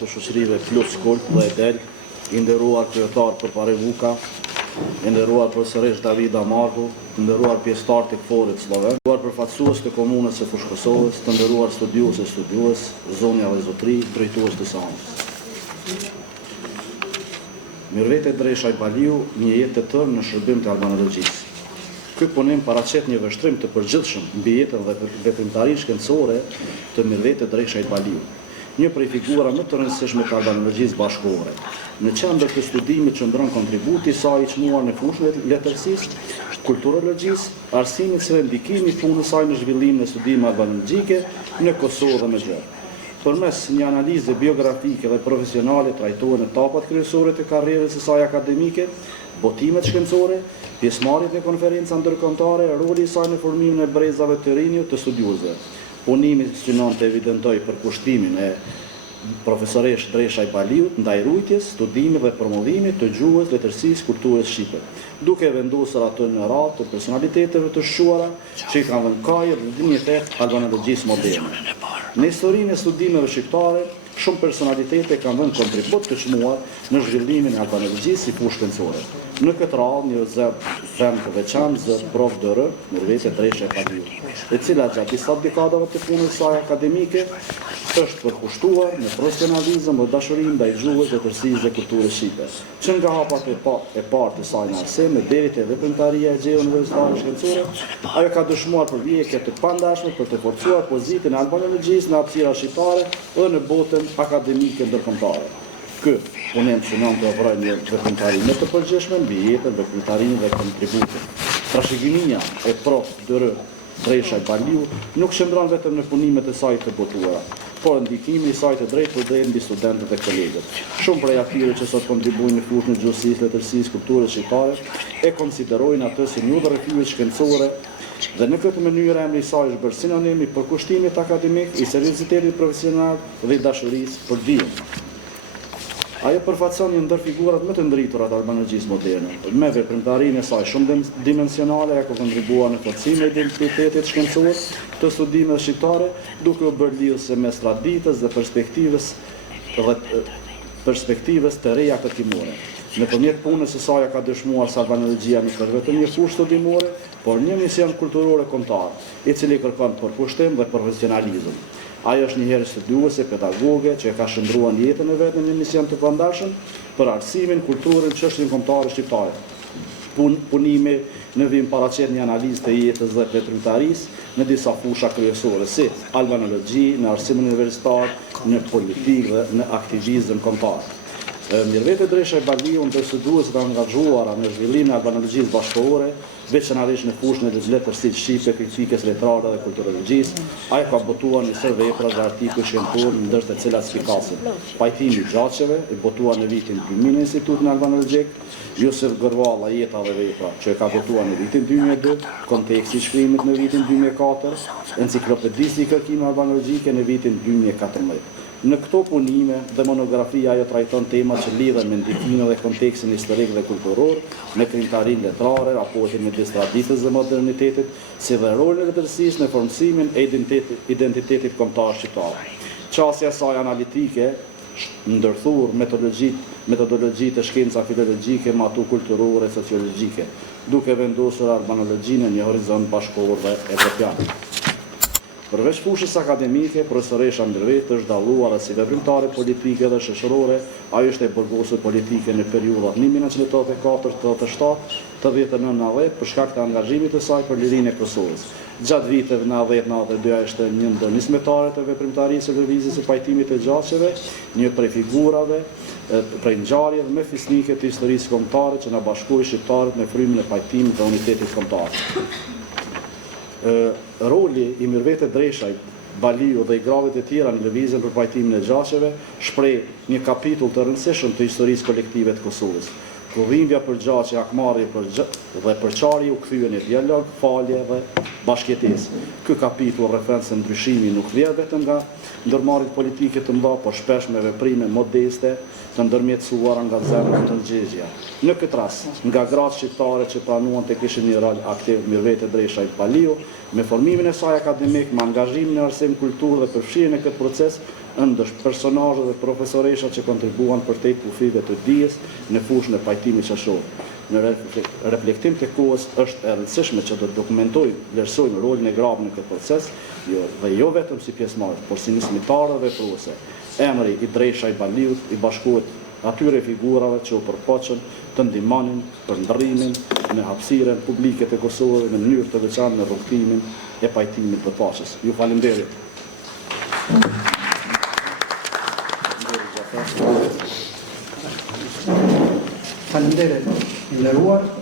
Të shoqërive Plus Kult dhe Edel, i nderuar kryetar për Parevuka, i nderuar profesorish David Amarku, të nderuar pjesëtar të forit sloven, të nderuar përfaqësues të komunës së Fushkosovës, të nderuar studiues e studiues, zonja dhe zotri, drejtues të seancës. Mirvete Dreshaj Baliu, një jetë të tërë në shërbim të albanologjisë. Ky punim paraqet një vështrim të përgjithshëm mbi jetën dhe veprimtarinë shkencore të Mirvete Dreshaj Baliu, një prej figura më të rëndësishme të albanologjisë bashkëkohore. Në qendër të studimit qëndron kontributi i saj i çmuar në fushën e letërsisë, kulturologjisë, arsimit së ndikimit i punës saj në zhvillimin e studimeve albanologjike në Kosovë dhe më gjerë. Përmes një analize biografike dhe profesionale trajtohen etapat kryesore të karrierës së saj akademike, botimet shkencore, pjesëmarrjet në konferenca ndërkombëtare, roli i saj në formimin e brezave të rinj të studiuesve. Punimi synon të evidentoj përkushtimin e profesoresh Dreshaj Baliut ndaj rujtjes, studimit dhe promovimit të gjuhës, letërsisë, kulturës shqipe, duke vendosur atë në radhë të personaliteteve të shquara që i kanë vënë kajër dhe dinjitet albanologjisë moderne. Në historinë e studimeve shqiptare, shumë personalitete kanë vënë kontribut të çmuar në zhvillimin e albanologjisë si fushë shkencore. Në këtë radhë, një zëvend të veçantë zë Prof. Dr. Mirvete Dreshaj Baliu, e cila gjatë disa dekadave të punës saj akademike është përkushtuar në profesionalizëm dhe dashurinë ndaj gjuhës, letërsisë dhe kulturës shqipe, që nga hapat e parë të saj në arsim deri te veprimtaria e gjeje universitare shkencore, ajo ka dëshmuar përvjekje të pandashme për të forcuar pozitën e albanologjisë në hapësira shqiptare dhe në botën akademike ndërkombëtare. Ky punim synon të ofrojë një veprimtari më të përgjithshme mbi jetën, veprimtarinë dhe kontributin. Trashëgimia e Prof. Dr. Dreshaj Baliu nuk qëndron vetëm në punimet e saj të botuara, por ndikimi i saj të drejtë për drejtë mbi studentët e kolegët. Shumë prej atyre që sot kontribuojnë në fushën e gjuhësisë, letërsisë, kulturës shqiptare e konsiderojnë atë si një udhëheqësie shkencore dhe në këtë mënyrë emri i saj është bërë sinonim i përkushtimit akademik, i seriozitetit profesional dhe i dashurisë për dijen. Ajo përfaqëson një ndër figurat më të ndritura të albanologjisë moderne. Me veprimtarinë e saj shumë dimensionale, ajo kontribuar në forcimin e identitetit shkencor të studimeve shqiptare, duke u bërë lidhëse mes traditës dhe perspektivës të reja këtimore. Nëpërmjet punës së saj ka dëshmuar se albanologjia nuk është vetëm një fushë studimore, por një mision kulturore kombëtar, i cili kërkon përkushtim dhe profesionalizëm. Ajo është njëherë studiuese, pedagoge, që ka shndruar jetën e vet në një mision të pandashëm për arsimin, kulturën, çështjen kombëtare shqiptare. Punimi në vim paraqet një analizë të jetës dhe veprimtarisë në disa fusha kryesore, si albanologji, në arsimin universitar, në politikë dhe në aktivizëm kombëtar. Mirvete Dreshaj Baliu ndër studiuesit të angazhuara në zhvillimin e albanologjisë bashkëkohore, veçanërisht në fushën e letërsisë shqipe, kritikës letrare dhe kulturologjisë, ai ka botuar një sër vepra dhe artikuj shkentor, ndër të cilat spikasin pajtimi i gjaçeve, i botuar në vitin 2000 në Institutin Albanologjik, Jusuf Gërvalla, jeta dhe vepra, që e ka botuar në vitin 2002, konteksti i shkrimit në vitin 2004, enciklopedisë i kërkimeve albanologjike në vitin 2014. Në këto punime dhe monografia ajo trajton tema që lidhen me ndikimin dhe kontekstin historik dhe kulturor në krijimtarinë letrare, raportin midis traditës dhe modernitetit, si dhe rolin e letërsisë në formësimin e identitetit kombëtar shqiptar. Qasja e saj analitike ndërthur metodologji të shkenca filologjike me ato kulturore e sociologjike, duke vendosur albanologjinë në një horizont bashkëkohor dhe evropian. Përveç fushës akademike, profesoresha Mirvete është dalluar si veprimtare politike dhe shoqërore. Ajo është e burgosur politike në periudhat 1984-87 të viteve 90 për shkak të angazhimit të saj për lirinë e Kosovës. Gjatë viteve 90-92 është një ndër nismëtarët e veprimtarisë së lëvizjes së pajtimit të gjaçeve, një prej figurave prej ngjarjeve më fisnike të historisë kombëtare që na bashkoi shqiptarët në frymën e pajtimit të unitetit kombëtar. Roli i Mirvete Dreshaj Baliu dhe i grave të tjera në lëvizjen për pajtimin e gjaçeve shpreh një kapitull të rëndësishëm të historisë kolektive të Kosovës. Ku dhimbja për gjaçe, akmarrje dhe përçarje u kthyen në dialog, falje dhe bashkëjetesë. Ky kapitull referencë se ndryshimi nuk vjen vetëm nga ndërmarrjet politike të mëdha, por shpesh me veprime modeste të ndërmjetësuara nga zemra të nxehtësia. Në këtë rast, nga gratë shqiptare që pranuan të kishin një rol aktiv Mirvete Dreshaj Baliu, me formimin e saj akademik, me angazhimin në arsim, kulturë dhe përfshirjen në këtë proces, ndësh personazhe dhe profesoresha që kontribuan për te kufive të dijes në fushën e pajtimit qëshor. Në reflektim të kohës është e rëndësishme që do të dokumentojnë, vlerësojnë rolin e grave në këtë proces, dhe jo vetëm si pjesëmarrës, por si nismitare dhe vepruese. Emri i Drejshajt Baliut i bashkohet atyre figurave që u përpoqën të ndihmonin për ndërrimin në hapësirën publike të Kosovës në mënyrë të veçantë në rrugtimin e pajtimit të paqes. Ju falenderoj. Faleminderit, nderuar.